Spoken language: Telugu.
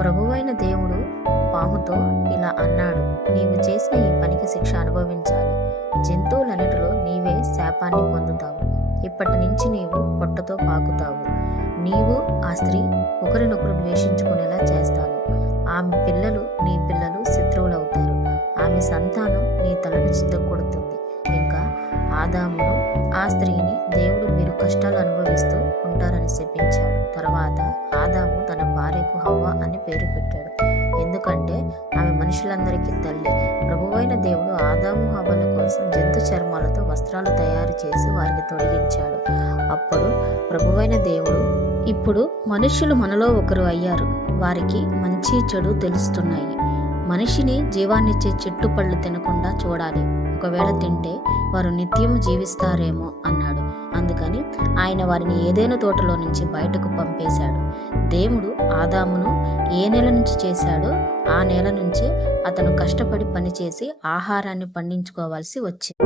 ప్రభువైన దేవుడు పాముతో ఇలా అన్నాడు, నీవు చేసిన ఈ పనికి శిక్ష అనుభవించాలి. జంతువులన్నిటిలో నీవే శాపాన్ని పొందుతావు. ఇప్పటి నుంచి నీవు పొట్టతో పాకుతావు. నీవు ఆ స్త్రీ ఒకరినొకరు ద్వేషించుకునేలా చేస్తాను. ఆమె పిల్లలు నీ పిల్లలు శత్రువులవుతారు. ఆమె సంతానం నీ తలను చిత్తకొడుతుంది. ఇంకా ఆదామును ఆ స్త్రీని దేవుడు మీరు కష్టాలు అనుభవిస్తూ ఉంటారని శపించాడు. తర్వాత ఆదాము తన భార్యకు హవ్వ అని పేరు పెట్టాడు, ఎందుకంటే ఆమె మనుషులందరికీ తల్లి. ప్రభువైన దేవుడు ఆదాము హవ్వల కోసం జంతు చర్మాలతో వస్త్రాలు తయారు చేసి వారికి తొడిగించాడు. అప్పుడు ప్రభువైన దేవుడు, ఇప్పుడు మనుష్యులు మనలో ఒకరు అయ్యారు, వారికి మంచి చెడు తెలుస్తున్నాయి. మనిషిని జీవాన్నిచ్చే చెట్టు పళ్ళు తినకుండా చూడాలి, ఒకవేళ తింటే వారు నిత్యము జీవిస్తారేమో అన్నాడు. అందుకని ఆయన వారిని ఏదైనా తోటలో నుంచి బయటకు పంపేశాడు. దేవుడు ఆదామును ఏ నేల నుంచి చేశాడో ఆ నేల నుంచే అతను కష్టపడి పనిచేసి ఆహారాన్ని పండించుకోవాల్సి వచ్చింది.